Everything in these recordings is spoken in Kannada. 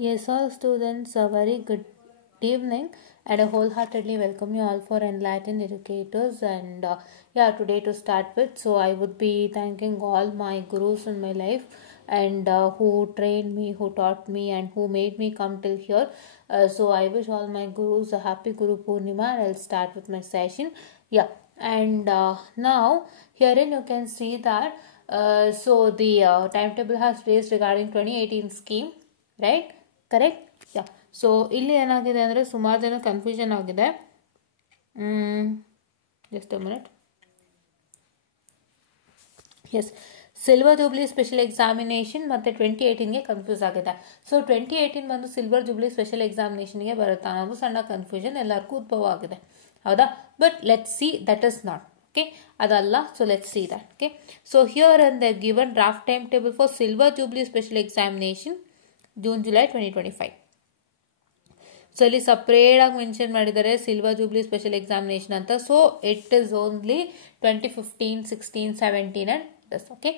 Yes, all students, a very good evening, and I wholeheartedly welcome you all for Enlightened Educators. And today to start with, so I would be thanking all my gurus in my life and who trained me, who taught me, and who made me come till here. So I wish all my gurus a happy Guru Purnima, and I'll start with my session. And now herein you can see that so the timetable has raised regarding 2018 scheme, right? Correct so ಇಲ್ಲಿ ಏನಾಗಿದೆ ಅಂದರೆ ಸುಮಾರು ಜನ ಕನ್ಫ್ಯೂಷನ್ ಆಗಿದೆ. Just a minute. Yes, silver jubilee special examination ಮತ್ತು 2018ಗೆ ಕನ್ಫ್ಯೂಸ್ ಆಗಿದೆ. ಸೊ 2018 ಬಂದು ಸಿಲ್ವರ್ ಜೂಬ್ಲಿ ಸ್ಪೆಷಲ್ ಎಕ್ಸಾಮಿನೇಷನ್ಗೆ ಬರುತ್ತಾ ಅನ್ನೋದು ಸಣ್ಣ ಕನ್ಫ್ಯೂಷನ್ ಎಲ್ಲರಿಗೂ ಉದ್ಭವ ಆಗಿದೆ, ಹೌದಾ? But let's see that is not okay, ಅದಲ್ಲ. So let's see that. Okay, so here and the given draft time table for silver jubilee special examination June July 2025. So ಇಲ್ಲಿ ಸಪ್ರೇಟ್ ಆಗಿ ಮೆನ್ಷನ್ ಮಾಡಿದ್ದಾರೆ ಸಿಲ್ವರ್ ಜೂಬ್ಲಿ ಸ್ಪೆಷಲ್ ಎಕ್ಸಾಮಿನೇಷನ್ ಅಂತ. So it is only 2015, 16, 17 and this. Okay,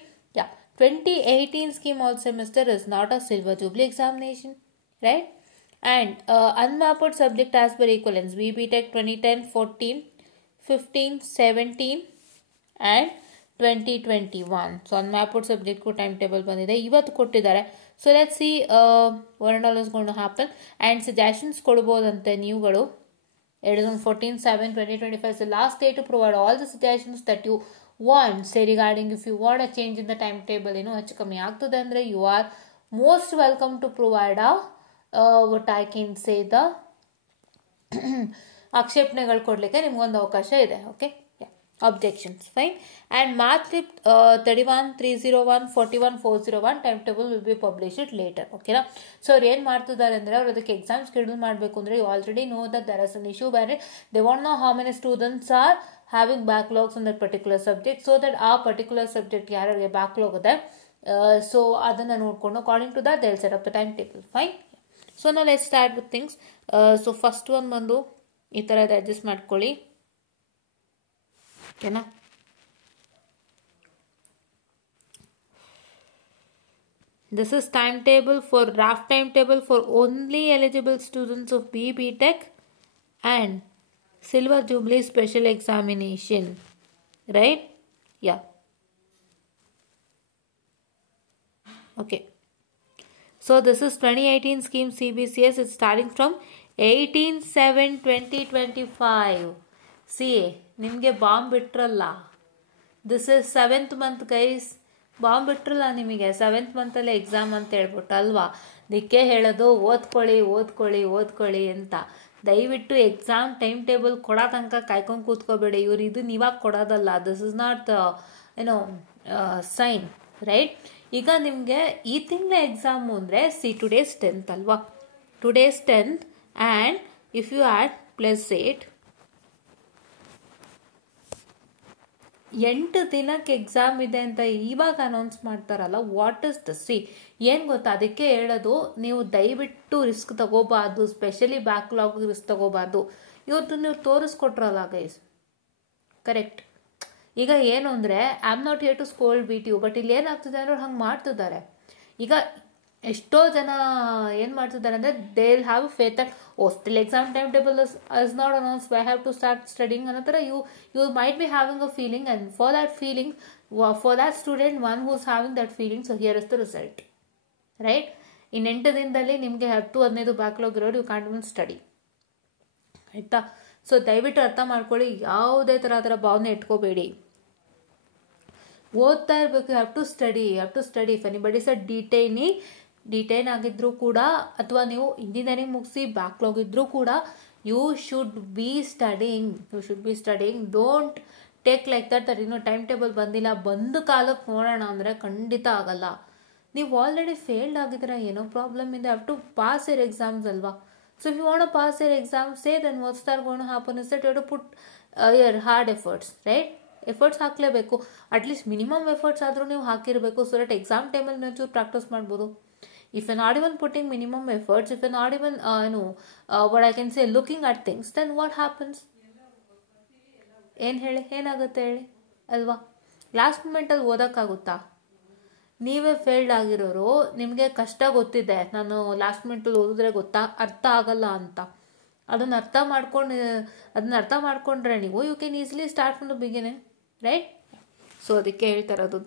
2018 scheme all semester is not a silver jubilee examination, right? And unmapped subject as per equivalence BBTech 2010, 14, 15, 17 and 2021. So ಅನ್ಮ್ಯಾಪ್ಡ್ ಸಬ್ಜೆಕ್ಟ್ಗೂ time table ಬಂದಿದೆ, ಇವತ್ತು ಕೊಟ್ಟಿದ್ದಾರೆ. So let's C what and all is going to happen and suggestions ಕೊಡ್ಬೋದಂತೆ ನೀವುಗಳು. 2014-7-2025 is the last day to provide all the suggestions that you want. Say regarding if you want a change in the timetable, ಹೆಚ್ಚು ಕಮ್ಮಿ ಆಗ್ತದೆ ಅಂದರೆ you are most welcome to provide what I can say the ಆಕ್ಷೇಪಣೆಗಳು ಕೊಡಲಿಕ್ಕೆ ನಿಮ್ಗೊಂದು ಅವಕಾಶ ಇದೆ. Okay, objections, fine. And math tip 31-301, 41-401 timetable will be published later. Okay na? So ಅವ್ರು ಏನು ಮಾಡ್ತಿದ್ದಾರೆ ಅಂದರೆ ಅವ್ರು ಅದಕ್ಕೆ ಎಕ್ಸಾಮ್ ಶೆಡ್ಯೂಲ್ ಮಾಡಬೇಕು ಅಂದರೆ you already know that there is an issue where they want to know how many students are having backlogs on that particular subject, so that ಆ particular subject ಯಾರಿಗೆ ಬ್ಯಾಕ್ಲಾಗ್ ಇದೆ ಸೊ ಅದನ್ನು ನೋಡಿಕೊಂಡು according to that they'll set up the timetable. Fine. So now let's start with things. So first one ಬಂದು ಈ ಥರ ಅಡ್ಜಸ್ಟ್ ಮಾಡ್ಕೊಳ್ಳಿ, ಓಕೆನಾ? This is timetable for draft timetable for only eligible students of BBTech and Silver Jubilee Special Examination, right? Yeah. Okay. So this is 2018 scheme CBCS. It's starting from 18/7/2025. See, ನಿಮಗೆ ಬಾಂಬ್ ಬಿಟ್ರಲ್ಲ, this is 7th month guys. Bomb ಬಿಟ್ರಲ್ಲ ನಿಮಗೆ 7th monthಲ್ಲೇ ಎಕ್ಸಾಮ್ ಅಂತ ಹೇಳ್ಬಿಟ್ಟು ಅಲ್ವಾ? ಅದಕ್ಕೆ ಹೇಳೋದು ಓದ್ಕೊಳ್ಳಿ ಓದ್ಕೊಳ್ಳಿ ಓದ್ಕೊಳ್ಳಿ ಅಂತ. ದಯವಿಟ್ಟು ಎಕ್ಸಾಮ್ ಟೈಮ್ ಟೇಬಲ್ ಕೊಡೋ ತನಕ ಕಾಯ್ಕೊಂಡು ಕೂತ್ಕೋಬೇಡಿ. ಇವ್ರು ಇದು ನೀವಾಗ ಕೊಡೋದಲ್ಲ, this is not sign, right? ಈಗ ನಿಮಗೆ ಈ ತಿಂಗಳ ಎಕ್ಸಾಮು ಅಂದರೆ ಟುಡೇಸ್ 10th ಅಲ್ವಾ? Today's 10th and if you add +8 8 ದಿನಕ್ಕೆ ಎಕ್ಸಾಮ್ ಇದೆ ಅಂತ ಇವಾಗ ಅನೌನ್ಸ್ ಮಾಡ್ತಾರಲ್ಲ, ವಾಟ್ ಇಸ್ ದ ಸಿ ಏನು ಗೊತ್ತಾ? ಅದಕ್ಕೆ ಹೇಳೋದು ನೀವು ದಯವಿಟ್ಟು ರಿಸ್ಕ್ ತಗೋಬಾರ್ದು, ಸ್ಪೆಷಲಿ ಬ್ಯಾಕ್ಲಾಗ್ ರಿಸ್ಕ್ ತಗೋಬಾರ್ದು. ಇವತ್ತು ನೀವು ತೋರಿಸ್ಕೊಟ್ರಲ್ಲ ಗೈಸ್, ಕರೆಕ್ಟ್. ಈಗ ಏನು ಅಂದರೆ I am not here to scold beat you, but ಇಲ್ಲಿ ಏನಾಗ್ತಿದೆ ಅಂದ್ರೆ ಹಂಗೆ ಮಾಡ್ತಿದ್ದಾರೆ. ಈಗ ಎಷ್ಟೋ ಜನ ಏನು ಮಾಡ್ತಿದ್ದಾರೆ ಅಂದರೆ they will have faith that still exam time table is not announce, I have to start studying ಅನ್ನೋ ಥರ you might be having a feeling, and for that feeling, for that student one who is having that feeling, so here is the result, right? ಇನ್ನು 8 ದಿನದಲ್ಲಿ ನಿಮಗೆ 10-15 ಬ್ಯಾಕ್ಲಾಗ್ ಇರೋರು ಯು ಕ್ಯಾಂಟ್ ಇವನ್ ಸ್ಟಡಿ, ಆಯಿತಾ? ಸೊ ದಯವಿಟ್ಟು ಅರ್ಥ ಮಾಡ್ಕೊಳ್ಳಿ, ಯಾವುದೇ ಥರ ಅದರ ಭಾವನೆ ಇಟ್ಕೋಬೇಡಿ. ಓದ್ತಾ ಇರಬೇಕು, you have to study, you have to study. If anybody sir detain ಆಗಿದ್ರು ಕೂಡ, ಅಥವಾ ನೀವು ಇಂಜಿನಿಯರಿಂಗ್ ಮುಗಿಸಿ ಬ್ಯಾಕ್ಲಾಗ್ ಇದ್ರೂ ಕೂಡ, you should be studying. Don't take like that time table ಬಂದಿಲ್ಲ, ಬಂದು ಕಾಲಕ್ಕೆ ನೋಡೋಣ ಅಂದರೆ ಖಂಡಿತ ಆಗಲ್ಲ. ನೀವು ಆಲ್ರೆಡಿ ಫೇಲ್ಡ್ ಆಗಿದ್ರೆ ಏನೋ ಪ್ರಾಬ್ಲಮ್ ಇದೆ, have to pass your exams ಅಲ್ವಾ? So if you want to pass your exam, say then what's that going to happen is that you have to put your hard efforts, right? Efforts ಹಾಕಲೇಬೇಕು, ಅಟ್ಲೀಸ್ಟ್ ಮಿನಿಮಮ್ ಎಫರ್ಟ್ಸ್ ಆದರೂ ನೀವು ಹಾಕಿರಬೇಕು, ಸೊ ದಟ್ ಎಕ್ಸಾಮ್ ಟೈಮಲ್ಲಿ ನೀವು ಚೂರು ಪ್ರಾಕ್ಟೀಸ್ ಮಾಡ್ಬೋದು. If you're not even putting minimum efforts, if you're not even, what I can say, looking at things, then what happens? ಏನು ಹೇಳಿ, ಏನಾಗುತ್ತೆ ಹೇಳಿ ಅಲ್ವಾ? ಲಾಸ್ಟ್ ಮೂಮೆಂಟಲ್ಲಿ ಓದೋಕ್ಕಾಗುತ್ತಾ? ನೀವೇ ಫೇಲ್ಡ್ ಆಗಿರೋರು, ನಿಮಗೆ ಕಷ್ಟ ಗೊತ್ತಿದೆ, ನಾನು ಲಾಸ್ಟ್ ಮಿನಿಟಲ್ಲಿ ಓದಿದ್ರೆ ಅರ್ಥ ಆಗಲ್ಲ ಅಂತ. ಅದನ್ನು ಅರ್ಥ ಮಾಡ್ಕೊಂಡ್ರೆ ನೀವು you can easily start from the beginning, right? So ಅದಕ್ಕೆ ಹೇಳ್ತಾ ಇರೋದು,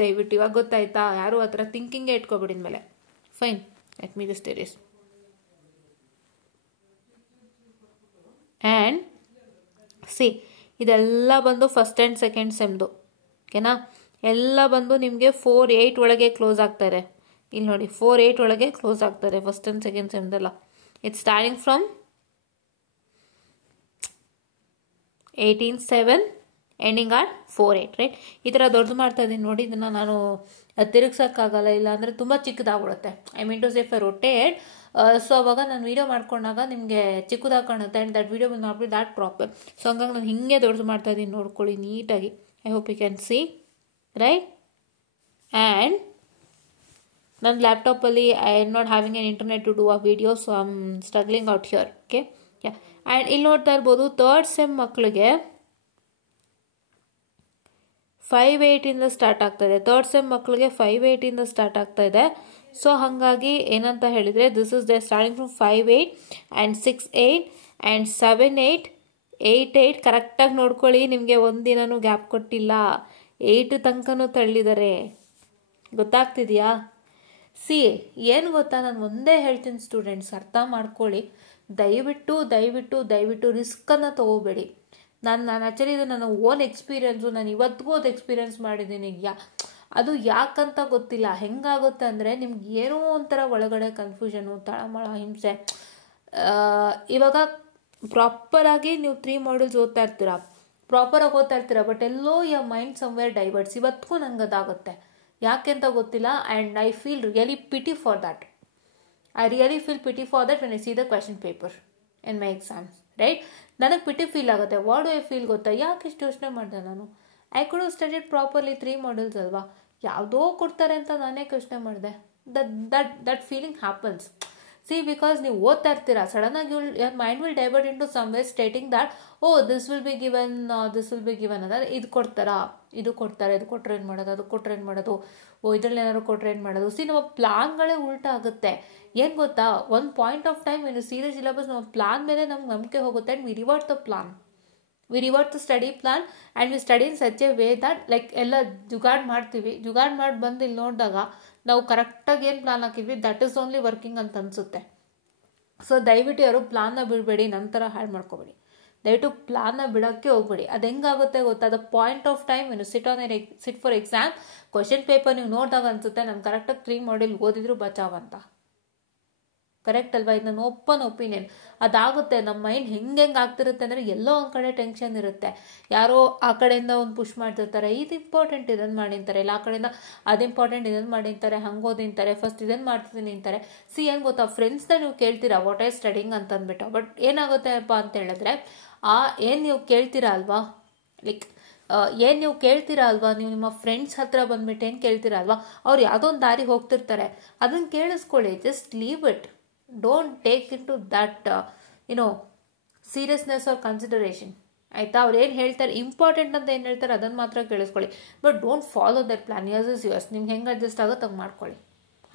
ದಯವಿಟ್ಟು ಇವಾಗ ಗೊತ್ತಾಯ್ತಾ? ಯಾರು ಆ ಥರ ಥಿಂಕಿಂಗೇ ಇಟ್ಕೊಬಿಡಿದ ಮೇಲೆ. Fine, let me just erase. And C, ಇದೆಲ್ಲ ಬಂದು ಫಸ್ಟ್ ಆ್ಯಂಡ್ ಸೆಕೆಂಡ್ ಸೆಮ್ದು, ಓಕೆನಾ? ಎಲ್ಲ ಬಂದು ನಿಮಗೆ 4/8 ಒಳಗೆ ಕ್ಲೋಸ್ ಆಗ್ತಾರೆ. ಇಲ್ಲಿ ನೋಡಿ, 4/8 ಒಳಗೆ ಕ್ಲೋಸ್ ಆಗ್ತಾರೆ ಫಸ್ಟ್ ಆ್ಯಂಡ್ ಸೆಕೆಂಡ್ ಸೆಮ್ದೆಲ್ಲ. It's starting from 18/7 ending at 4/8, right? ಈ ಥರ ದೊಡ್ಡದು ಮಾಡ್ತಾ ಇದ್ದೀನಿ ನೋಡಿ. ಇದನ್ನು ನಾನು ತಿರುಗ್ಸೋಕ್ಕಾಗಲ್ಲ, ಇಲ್ಲ ಅಂದರೆ ತುಂಬ ಚಿಕ್ಕದಾಗ್ಬಿಡುತ್ತೆ. I mean to say for rotate. So ಅವಾಗ ನಾನು ವೀಡಿಯೋ ಮಾಡ್ಕೊಂಡಾಗ ನಿಮಗೆ ಚಿಕ್ಕದಾಗಿ ಕಾಣುತ್ತೆ, and that video will not be that proper. So ಹಂಗಾಗಿ ನಾನು ಹಿಂಗೆ ದೊಡ್ಡದು ಮಾಡ್ತಾ ಇದ್ದೀನಿ, ನೋಡ್ಕೊಳ್ಳಿ ನೀಟಾಗಿ. I hope you can see, right? And ನನ್ನ ಲ್ಯಾಪ್ಟಾಪಲ್ಲಿ I am not having an internet to do a video, so I am struggling out here, okay? And ಇಲ್ಲಿ ನೋಡ್ತಾ ಇರ್ಬೋದು, 3rd ಸೆಮ್ ಮಕ್ಕಳಿಗೆ 5/8 ಸ್ಟಾರ್ಟ್ ಆಗ್ತಾಯಿದೆ. 3rd ಸೆಮ್ ಮಕ್ಕಳಿಗೆ 5/8 ಸ್ಟಾರ್ಟ್ ಆಗ್ತಾ ಇದೆ. ಸೊ ಹಾಗಾಗಿ ಏನಂತ ಹೇಳಿದರೆ, this is the starting from 5/8 and 6/8 and 7/8 8/8. ಕರೆಕ್ಟಾಗಿ ನೋಡ್ಕೊಳ್ಳಿ, ನಿಮಗೆ ಒಂದಿನೂ ಗ್ಯಾಪ್ ಕೊಟ್ಟಿಲ್ಲ. 8 ತನಕನೂ ತಳ್ಳಿದ್ದಾರೆ. ಗೊತ್ತಾಗ್ತಿದೆಯಾ? ಸಿ, ಏನು ಗೊತ್ತಾ, ನಾನು ಒಂದೇ ಹೇಳ್ತೀನಿ ಸ್ಟೂಡೆಂಟ್ಸ್, ಅರ್ಥ ಮಾಡ್ಕೊಳ್ಳಿ. ದಯವಿಟ್ಟು ರಿಸ್ಕನ್ನು ತೊಗೋಬೇಡಿ. ನಾನು ಆ್ಯಕ್ಚುಲಿ ಇದು ನನ್ನ ಓನ್ ಎಕ್ಸ್ಪೀರಿಯೆನ್ಸು. ನಾನು ಇವತ್ತಿಗೂ ಅದು ಎಕ್ಸ್ಪೀರಿಯೆನ್ಸ್ ಮಾಡಿದ್ದೀನಿ. ಅದು ಯಾಕಂತ ಗೊತ್ತಿಲ್ಲ. ಹೆಂಗಾಗುತ್ತೆ ಅಂದರೆ, ನಿಮ್ಗೆ ಏನೋ ಒಂಥರ ಒಳಗಡೆ ಕನ್ಫ್ಯೂಷನು, ತಳಮಳ, ಹಿಂಸೆ. ಇವಾಗ ಪ್ರಾಪರಾಗಿ ನೀವು 3 ಮಾಡ್ಯೂಲ್ಸ್ ಓದ್ತಾ ಇರ್ತೀರಾ, ಬಟ್ ಎಲ್ಲೋ ಯರ್ ಮೈಂಡ್ ಸಮ್ವೇರ್ ಡೈವರ್ಟ್ಸ್. ಇವತ್ತಿಗೂ ನಂಗೆ ಅದಾಗುತ್ತೆ, ಯಾಕೆ ಅಂತ ಗೊತ್ತಿಲ್ಲ. And I feel really pity for that. When I see the question paper in my exams, right? ನನಗೆ ಪಿಟಿ ಫೀಲ್ ಆಗುತ್ತೆ. ವಾಟ್ ಡು ಐ ಫೀಲ್ ಗೊತ್ತಾ? ಯಾಕೆ ಇಷ್ಟು ಯೋಚನೆ ಮಾಡಿದೆ ನಾನು? I could have studied properly 3 modules ಅಲ್ವಾ? ಯಾವುದೋ ಕೊಡ್ತಾರೆ ಅಂತ ನಾನೇ ಯೋಚನೆ ಮಾಡಿದೆ. That feeling happens. See, because ನೀವು ಓದ್ತಾ ಇರ್ತೀರಾ, ಸಡನ್ನಾಗಿ your mind will divert into somewhere stating that this will be given ಅಂದರೆ ಇದು ಕೊಡ್ತಾರಾ, ಇದು ಕೊಡ್ತಾರೆ, ಇದು ಕೊಟ್ಟರೆ ಏನು ಮಾಡೋದು, ಅದು ಕೊಟ್ಟರೆ ಏನು ಮಾಡೋದು, ಇದರಲ್ಲಿ ಏನಾದ್ರು ಕೊಟ್ಟರೆ ಏನು ಮಾಡೋದು. ಸಿ, ನಮ್ಮ ಪ್ಲಾನ್ಗಳೇ ಉಲ್ಟಾ ಆಗುತ್ತೆ. ಏನು ಗೊತ್ತಾ, ಒಂದು ಪಾಯಿಂಟ್ ಆಫ್ ಟೈಮ್ ಏನು ಸೀರಿಯಸ್ ಸಿಲೆಬಸ್ ನಮ್ಮ ಪ್ಲಾನ್ ಮೇಲೆ ನಮ್ಗೆ ನಂಬಿಕೆ ಹೋಗುತ್ತೆ. And we revert the study plan and we study in such A way that like ಎಲ್ಲ ಜುಗಾಡ್ ಮಾಡಿ ಬಂದು ಇಲ್ಲಿ ನೋಡಿದಾಗ ನಾವು ಕರೆಕ್ಟಾಗಿ ಏನು ಪ್ಲಾನ್ ಹಾಕಿದ್ವಿ, ದಟ್ ಈಸ್ ಓನ್ಲಿ ವರ್ಕಿಂಗ್ ಅಂತ ಅನಿಸುತ್ತೆ. ಸೊ ದಯವಿಟ್ಟು ಯಾರು ಪ್ಲಾನ್ನ ಬಿಡಬೇಡಿ, ನಂತರ ಹಾಳು ಮಾಡ್ಕೋಬೇಡಿ. ದಯವಿಟ್ಟು ಪ್ಲಾನ್ನ ಬಿಡೋಕ್ಕೆ ಹೋಗ್ಬೇಡಿ. ಅದು ಹೆಂಗಾಗುತ್ತೆ ಗೊತ್ತಾ, ದ ಪಾಯಿಂಟ್ ಆಫ್ ಟೈಮ್ ಏನು sit for exam question paper ನೀವು ನೋಡಿದಾಗ ಅನಿಸುತ್ತೆ ನಮ್ಮ ಕರೆಕ್ಟಾಗಿ 3 ಮಾಡ್ಯೂಲ್ ಓದಿದ್ರು ಬಚಾವ್ ಅಂತ. ಕರೆಕ್ಟ್ ಅಲ್ವಾ? ಇದು ನನ್ನ ಓಪನ್ ಒಪಿನಿಯನ್. ಅದಾಗುತ್ತೆ. ನಮ್ಮ ಮೈಂಡ್ ಹೆಂಗೆ ಆಗ್ತಿರುತ್ತೆ ಅಂದರೆ, ಎಲ್ಲೋ ಒಂದು ಕಡೆ ಟೆನ್ಷನ್ ಇರುತ್ತೆ. ಯಾರೋ ಆ ಕಡೆಯಿಂದ ಒಂದು ಪುಷ್ ಮಾಡ್ತಿರ್ತಾರೆ, ಇದು ಇಂಪಾರ್ಟೆಂಟ್ ಇದನ್ನು ಮಾಡಿರ್ತಾರೆ, ಇಲ್ಲ ಆ ಕಡೆಯಿಂದ ಅದು ಇಂಪಾರ್ಟೆಂಟ್ ಇದನ್ನು ಮಾಡಿರ್ತಾರೆ, ಹಂಗೆ ಓದಿಂತಾರೆ, ಫಸ್ಟ್ ಇದನ್ನು ಮಾಡ್ತಿದ್ದೀನಿ ಅಂತಾರೆ. ಸಿ, ಏನು ಗೊತ್ತಾ, ಫ್ರೆಂಡ್ಸ್ನ ನೀವು ಕೇಳ್ತೀರಾ ವಾಟ್ ಐ ಸ್ಟಡಿಂಗ್ ಅಂತ ಅಂದ್ಬಿಟ್ಟು. ಬಟ್ ಏನಾಗುತ್ತೆಪ್ಪ ಅಂತ ಹೇಳಿದ್ರೆ, ಏನು ನೀವು ಕೇಳ್ತೀರಾ ಅಲ್ವಾ, ನೀವು ನಿಮ್ಮ ಫ್ರೆಂಡ್ಸ್ ಹತ್ರ ಬಂದ್ಬಿಟ್ಟು ಏನು ಕೇಳ್ತೀರಾ ಅಲ್ವಾ, ಅವ್ರು ಯಾವುದೋ ಒಂದು ದಾರಿ ಹೋಗ್ತಿರ್ತಾರೆ, ಅದನ್ನು ಕೇಳಿಸ್ಕೊಳ್ಳಿ. Just leave it. Don't take into that seriousness or consideration, ಆಯಿತಾ? ಅವ್ರು ಏನು ಹೇಳ್ತಾರೆ, ಇಂಪಾರ್ಟೆಂಟ್ ಅಂತ ಏನು ಹೇಳ್ತಾರೆ ಅದನ್ನು ಮಾತ್ರ ಕೇಳಿಸ್ಕೊಳ್ಳಿ. But don't follow that plan. Use ನಿಮ್ಗೆ ಹೆಂಗೆ ಅಡ್ಜಸ್ಟ್ ಆಗುತ್ತೆ ಹಂಗೆ ಮಾಡ್ಕೊಳ್ಳಿ.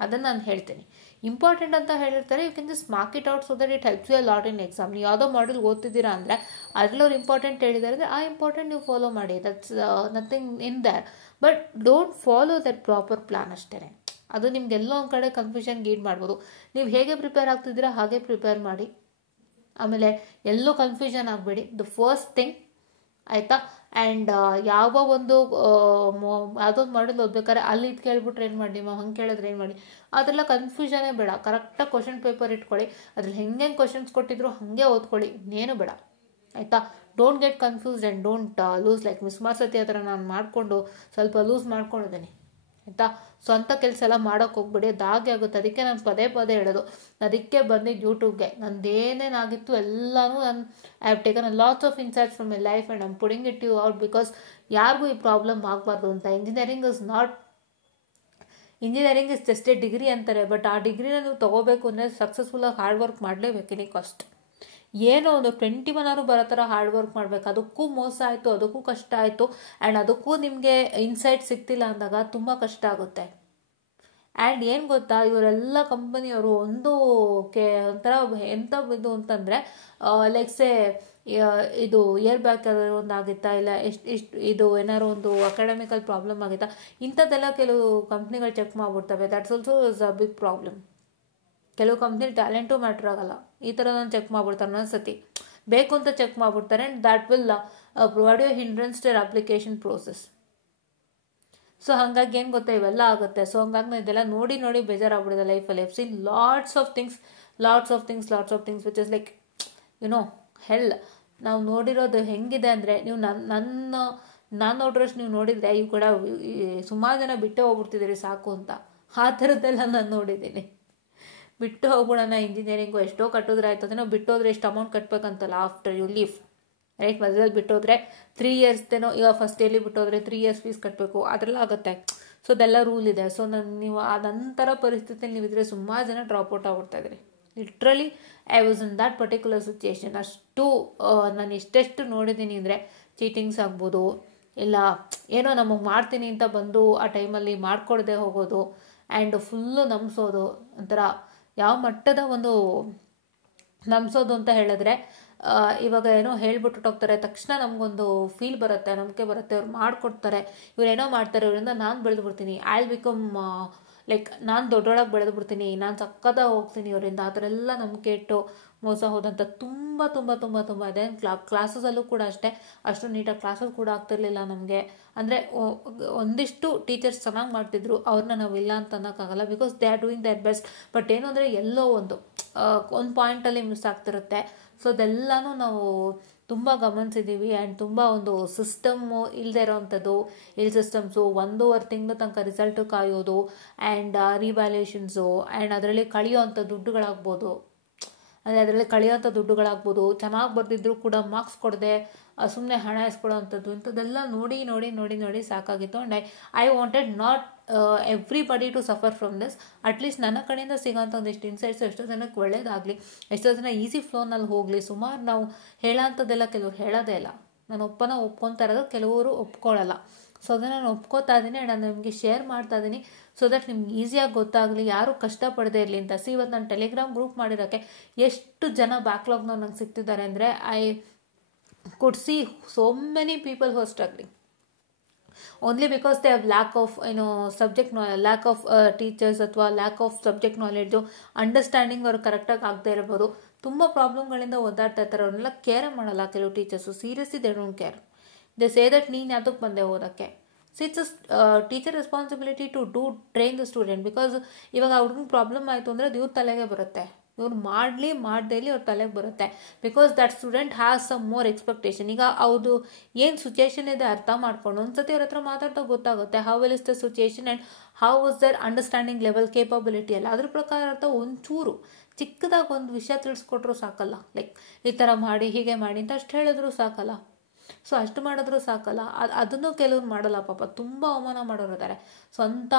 ಅದನ್ನು ನಾನು ಹೇಳ್ತೀನಿ. ಇಂಪಾರ್ಟೆಂಟ್ ಅಂತ ಹೇಳಿರ್ತಾರೆ, you can just mark it out so that it helps you a lot in exam. ನೀವು ಯಾವುದೋ ಮಾಡ್ಯೂಲ್ ಓದ್ತಿದ್ದೀರಾ ಅಂದರೆ ಅದರಲ್ಲಿ ಅವ್ರು ಇಂಪಾರ್ಟೆಂಟ್ ಹೇಳಿದ್ದಾರೆ ಅಂದರೆ ಆ ಇಂಪಾರ್ಟೆಂಟ್ ನೀವು ಫಾಲೋ ಮಾಡಿ. That's nothing in that. But don't follow that proper plan ಅಷ್ಟೇ. ಅದು ನಿಮ್ಗೆಲ್ಲೋ ಒಂದು ಕಡೆ ಕನ್ಫ್ಯೂಷನ್ ಗೀಡ್ ಮಾಡ್ಬೋದು. ನೀವು ಹೇಗೆ ಪ್ರಿಪೇರ್ ಆಗ್ತಿದ್ದೀರಾ ಹಾಗೆ ಪ್ರಿಪೇರ್ ಮಾಡಿ. ಆಮೇಲೆ ಎಲ್ಲೂ ಕನ್ಫ್ಯೂಷನ್ ಆಗಬೇಡಿ, ದ ಫಸ್ಟ್ ಥಿಂಗ್, ಆಯಿತಾ? ಆ್ಯಂಡ್ ಯಾವ ಒಂದು ಯಾವುದೊಂದು ಮಾಡಲ್ ಓದ್ಬೇಕಾದ್ರೆ ಅಲ್ಲಿ ಇದು ಕೇಳ್ಬಿಟ್ರೆ ಏನು ಮಾಡಿ, ಹಂಗೆ ಕೇಳಿದ್ರೆ ಏನು ಮಾಡಿ, ಅದೆಲ್ಲ ಕನ್ಫ್ಯೂಷನೇ ಬೇಡ. ಕರೆಕ್ಟಾಗಿ ಕ್ವಶನ್ ಪೇಪರ್ ಇಟ್ಕೊಳ್ಳಿ, ಅದ್ರಲ್ಲಿ ಹೆಂಗೆ ಕ್ವಶನ್ಸ್ ಕೊಟ್ಟಿದ್ರು ಹಾಗೆ ಓದ್ಕೊಳ್ಳಿ, ಇನ್ನೇನು ಬೇಡ, ಆಯಿತಾ? Don't get confused and don't lose. Like miss ಮಾರ್ಸತಿ ಆ ಥರ ನಾನು ಮಾಡಿಕೊಂಡು ಸ್ವಲ್ಪ ಲೂಸ್ ಮಾಡ್ಕೊಂಡಿದ್ದೀನಿ, ಆಯಿತಾ? ಸ್ವಂತ ಕೆಲಸ ಎಲ್ಲ ಮಾಡೋಕ್ಕೆ ಹೋಗ್ಬಿಡಿ, ಅದಾಗೆ ಆಗುತ್ತೆ. ಅದಕ್ಕೆ ನಾನು ಪದೇ ಹೇಳೋದು, ಅದಕ್ಕೆ ಬಂದಿದ್ದು ಯೂಟ್ಯೂಬ್ಗೆ. ನಂದೇನೇನಾಗಿತ್ತು ಎಲ್ಲನೂ ನಾನು I have taken a lots of insights from my life and I am putting it you out because ಯಾರಿಗೂ ಈ ಪ್ರಾಬ್ಲಮ್ ಆಗಬಾರ್ದು ಅಂತ. Engineering is just a degree ಅಂತಾರೆ, ಬಟ್ ಆ ಡಿಗ್ರಿನ ನೀವು ತೊಗೋಬೇಕು ಅಂದರೆ ಸಕ್ಸಸ್ಫುಲ್ಲಾಗಿ ಹಾರ್ಡ್ ವರ್ಕ್ ಮಾಡಲೇಬೇಕು. ಎನಿ ಕಾಸ್ಟ್ ಏನೋ ಒಂದು 21 ಅವರು ಬರೋ ಥರ ಹಾರ್ಡ್ ವರ್ಕ್ ಮಾಡಬೇಕು. ಅದಕ್ಕೂ ಮೋಸ ಆಯಿತು, ಅದಕ್ಕೂ ಕಷ್ಟ ಆಯಿತು, ಆ್ಯಂಡ್ ಅದಕ್ಕೂ ನಿಮಗೆ ಇನ್ಸೈಟ್ ಸಿಗ್ತಿಲ್ಲ ಅಂದಾಗ ತುಂಬ ಕಷ್ಟ ಆಗುತ್ತೆ. ಆ್ಯಂಡ್ ಏನು ಗೊತ್ತಾ, ಇವರೆಲ್ಲ ಕಂಪನಿಯವರು ಒಂಥರ ಎಂಥ ಇದು ಅಂತಂದರೆ, ಲೈಕ್ ಸೇ ಇದು ಇಯರ್ ಬ್ಯಾಕ್ ಒಂದು ಆಗಿತ್ತಾ, ಇಲ್ಲ ಎಷ್ಟು ಇದು ಏನಾದ್ರು ಒಂದು ಅಕಾಡೆಮಿಕಲ್ ಪ್ರಾಬ್ಲಮ್ ಆಗಿತ್ತಾ, ಇಂಥದ್ದೆಲ್ಲ ಕೆಲವು ಕಂಪ್ನಿಗಳು ಚೆಕ್ ಮಾಡಿಬಿಡ್ತವೆ. That's also is a big problem. ಕೆಲವು ಕಂಪ್ನಿ ಟ್ಯಾಲೆಂಟು ಮ್ಯಾಟ್ರ್ ಆಗಲ್ಲ, ಈ ಥರ ನಾನು ಚೆಕ್ ಮಾಡ್ಬಿಡ್ತಾರೆ ಒಂದೊಂದ್ಸತಿ, ಬೇಕು ಅಂತ ಚೆಕ್ ಮಾಡಿಬಿಡ್ತಾರೆ. And that will provide you hindrance to application process. So ಹಾಗಾಗಿ ಏನು ಗೊತ್ತಾ, ಇವೆಲ್ಲ ಆಗುತ್ತೆ. ಸೊ ಹಂಗಾಗಿ ನಾನು ಇದೆಲ್ಲ ನೋಡಿ ನೋಡಿ ಬೇಜಾರಾಗ್ಬಿಡಿದೆ ಲೈಫಲ್ಲಿ. I've seen lots of things which is like hell. ನಾವು ನೋಡಿರೋದು ಹೆಂಗಿದೆ ಅಂದರೆ, ನೀವು ನಾನು ನೋಡಿರೋಷ್ಟು ನೀವು ನೋಡಿದರೆ ಇವು ಕೂಡ ಸುಮಾರು ಜನ ಬಿಟ್ಟು ಹೋಗ್ಬಿಡ್ತಿದ್ದೀರಿ ಸಾಕು ಅಂತ. ಆ ಥರದ್ದೆಲ್ಲ ನಾನು ನೋಡಿದ್ದೀನಿ. ಬಿಟ್ಟು ಹೋಗ್ಬಿಡೋಣ ಇಂಜಿನಿಯರಿಂಗು, ಎಷ್ಟೋ ಕಟ್ಟಿದ್ರೆ ಆಯ್ತದೆ, ನಾವು ಬಿಟ್ಟೋದ್ರೆ ಎಷ್ಟು ಅಮೌಂಟ್ ಕಟ್ಟಬೇಕಂತಲ್ಲ ಆಫ್ಟರ್ ಯು ಲೀವ್, ರೈಟ್? ಮಧ್ಯದಲ್ಲಿ ಬಿಟ್ಟೋದ್ರೆ 3 ಇಯರ್ಸ್ದೇನೋ, ಈಗ ಫಸ್ಟ್ ಇಯರ್ಲಿ ಬಿಟ್ಟೋದ್ರೆ 3 ಇಯರ್ಸ್ ಫೀಸ್ ಕಟ್ಟಬೇಕು, ಅದೆಲ್ಲ ಆಗುತ್ತೆ. ಸೊ ಅದೆಲ್ಲ ರೂಲ್ ಇದೆ. ಸೊ ನೀವು ಅದಂತರ ಪರಿಸ್ಥಿತಿಯಲ್ಲಿ ನೀವಿದ್ರೆ ಸುಮಾರು ಜನ ಡ್ರಾಪ್ಔಟ್ ಆಗ್ಬಿಡ್ತಾಯಿದ್ರಿ. Literally I was in that particular situation. ಅಷ್ಟು ನಾನು ಎಷ್ಟೆಷ್ಟು ನೋಡಿದ್ದೀನಿ ಅಂದರೆ, ಚೀಟಿಂಗ್ಸ್ ಆಗ್ಬೋದು, ಇಲ್ಲ ಏನೋ ನಮಗೆ ಮಾಡ್ತೀನಿ ಅಂತ ಬಂದು ಆ ಟೈಮಲ್ಲಿ ಮಾಡ್ಕೊಡದೆ ಹೋಗೋದು, ಆ್ಯಂಡ್ ಫುಲ್ಲು ನಂಬಿಸೋದು. ಒಂಥರ ಯಾವ ಮಟ್ಟದ ಒಂದು ನಂಬಿಸೋದು ಅಂತ ಹೇಳಿದ್ರೆ, ಇವಾಗ ಏನೋ ಹೇಳ್ಬಿಟ್ಟು ಹೋಗ್ತಾರೆ, ತಕ್ಷಣ ನಮಗೊಂದು ಫೀಲ್ ಬರುತ್ತೆ, ನಂಬಿಕೆ ಬರುತ್ತೆ, ಅವ್ರು ಮಾಡಿಕೊಡ್ತಾರೆ, ಇವರೇನೋ ಮಾಡ್ತಾರೆ, ಇವರಿಂದ ನಾನು ಬೆಳೆದು ಬಿಡ್ತೀನಿ, ಐ ವಿಲ್ ಬಿಕಮ್ ಲೈಕ್ ನಾನು ದೊಡ್ಡೊಳಗೆ ಬೆಳೆದು ಬಿಡ್ತೀನಿ, ನಾನು ಸಕ್ಕತ್ತಾಗಿ ಹೋಗ್ತೀನಿ ಇವರಿಂದ, ಆ ಥರ ಎಲ್ಲ ನಂಬಿಕೆ ಇಟ್ಟು ಮೋಸ ಹೋದಂಥ ತುಂಬ ತುಂಬ ತುಂಬ ತುಂಬ ಇದೆ. ಕ್ಲಾಸಸಲ್ಲೂ ಕೂಡ ಅಷ್ಟೇ, ಅಷ್ಟು ನೀಟಾಗಿ ಕ್ಲಾಸಸ್ ಕೂಡ ಆಗ್ತಿರ್ಲಿಲ್ಲ ನಮಗೆ. ಅಂದರೆ ಒಂದಿಷ್ಟು ಟೀಚರ್ಸ್ ಚೆನ್ನಾಗಿ ಮಾಡ್ತಿದ್ರು, ಅವ್ರನ್ನ ನಾವು ಇಲ್ಲ ಅಂತ ಅನ್ನೋಕ್ಕಾಗಲ್ಲ, because they are doing their best. But ಏನು ಅಂದರೆ ಎಲ್ಲೋ ಒಂದು ಪಾಯಿಂಟಲ್ಲಿ ಮಿಸ್ ಆಗ್ತಿರುತ್ತೆ. ಸೊ ಅದೆಲ್ಲನೂ ನಾವು ತುಂಬ ಗಮನಿಸಿದ್ದೀವಿ. ಆ್ಯಂಡ್ ತುಂಬ ಒಂದು ಸಿಸ್ಟಮ್ಮು ಇಲ್ಲದೆ ಇರೋವಂಥದ್ದು, ಸಿಸ್ಟಮ್ಸು 1.5 ತಿಂಗಳು ತನಕ ರಿಸಲ್ಟು ಕಾಯೋದು, ಆ್ಯಂಡ್ ರಿವ್ಯಾಲ್ಯೂಷನ್ಸು, ಆ್ಯಂಡ್ ಅದರಲ್ಲಿ ಕಳೆಯೋವಂಥ ದುಡ್ಡುಗಳಾಗ್ಬೋದು, ಚೆನ್ನಾಗಿ ಬರೆದಿದ್ರು ಕೂಡ ಮಾರ್ಕ್ಸ್ ಕೊಡದೆ ಸುಮ್ಮನೆ ಹಣ ಇಸ್ಕೊಳ್ಳೋವಂಥದ್ದು, ಇಂಥದ್ದೆಲ್ಲ ನೋಡಿ ಸಾಕಾಗಿತ್ತು. And I wanted not everybody to suffer from this. At least ನನ್ನ ಕಡೆಯಿಂದ ಸಿಗೋಂಥ ಒಂದಿಷ್ಟು ಇನ್ಸೈಟ್ಸು ಎಷ್ಟೋ ಜನಕ್ಕೆ ಒಳ್ಳೇದಾಗಲಿ, ಎಷ್ಟೋ ಜನ ಈಸಿ ಫ್ಲೋನಲ್ಲಿ ಹೋಗಲಿ. ಸುಮಾರು ನಾವು ಹೇಳೋಂಥದ್ದೆಲ್ಲ ಕೆಲವ್ರು ಹೇಳೋದೇ ಇಲ್ಲ. ನಾನು ಒಪ್ಕೊತಾ ಇರೋದು, ಕೆಲವರು ಒಪ್ಕೊಳ್ಳಲ್ಲ. ಸೊ ಅದನ್ನು ನಾನು ಒಪ್ಕೋತಾ ಇದ್ದೀನಿ, ಆ್ಯಂಡ್ ನಾನು ನಿಮಗೆ ಶೇರ್ ಮಾಡ್ತಾ ಇದ್ದೀನಿ, ಸೊ ದಟ್ ನಿಮ್ಗೆ ಈಸಿಯಾಗಿ ಗೊತ್ತಾಗಲಿ, ಯಾರು ಕಷ್ಟಪಡದೇ ಇರಲಿ ಅಂತ. ಇವತ್ತು ನಾನು ಟೆಲಿಗ್ರಾಮ್ ಗ್ರೂಪ್ ಮಾಡಿರೋಕ್ಕೆ ಎಷ್ಟು ಜನ ಬ್ಯಾಕ್ಲಾಗ್ನ ನಂಗೆ ಸಿಗ್ತಿದ್ದಾರೆ ಅಂದರೆ, I could see so many people who are struggling only because they have lack of subject knowledge, lack of teachers ಅಥವಾ lack of subject knowledge, understanding ಅವ್ರು ಕರೆಕ್ಟಾಗಿ ಆಗದೆ ಇರ್ಬೋದು. ತುಂಬ ಪ್ರಾಬ್ಲಮ್ಗಳಿಂದ ಓದಾಡ್ತಾ ಇರ್ತಾರೆ. ಅವ್ರನ್ನೆಲ್ಲ ಕೇರ್ ಮಾಡಲ್ಲ ಕೆಲವು teachers. Seriously they don't care. They say that ನೀನು ಯಾತಕ್ಕೆ ಬಂದೆ ಓದೋಕ್ಕೆ. So it's teacher responsibility to train the student. Because ಇವಾಗ ಅವ್ರಿಗೆ ಪ್ರಾಬ್ಲಮ್ ಆಯಿತು ಅಂದರೆ ಅದು ಇವ್ರ ತಲೆಗೆ ಬರುತ್ತೆ, ಇವ್ರು ಮಾಡದೇ ಇಲ್ಲಿ ಅವ್ರ ತಲೆಗೆ ಬರುತ್ತೆ. Because that student has some more expectation. ಈಗ ಅವ್ರದ್ದು ಏನು ಸಿಚುಯೇಷನ್ ಇದೆ ಅರ್ಥ ಮಾಡ್ಕೊಂಡು ಒಂದ್ಸತಿ ಅವ್ರ ಹತ್ರ ಮಾತಾಡ್ತಾ ಗೊತ್ತಾಗುತ್ತೆ how well is the situation and how is their understanding level, capability ಎಲ್ಲ. ಅದ್ರ ಪ್ರಕಾರ ಅರ್ಥ ಒಂಚೂರು ಚಿಕ್ಕದಾಗಿ ಒಂದು ವಿಷಯ ತಿಳಿಸ್ಕೊಟ್ರು ಸಾಕಲ್ಲ. ಲೈಕ್ ಈ ಥರ ಮಾಡಿ ಹೀಗೆ ಮಾಡಿ ಅಂತ ಅಷ್ಟು ಹೇಳಿದ್ರು ಸಾಕಲ್ಲ. ಸೊ ಅಷ್ಟು ಮಾಡಿದ್ರು ಸಾಕಲ್ಲ. ಅದನ್ನು ಕೆಲವ್ರು ಮಾಡಲ್ಲ ಪಾಪ, ತುಂಬ ಅವಮಾನ ಮಾಡೋರು ಇದ್ದಾರೆ. ಸೊ ಅಂಥ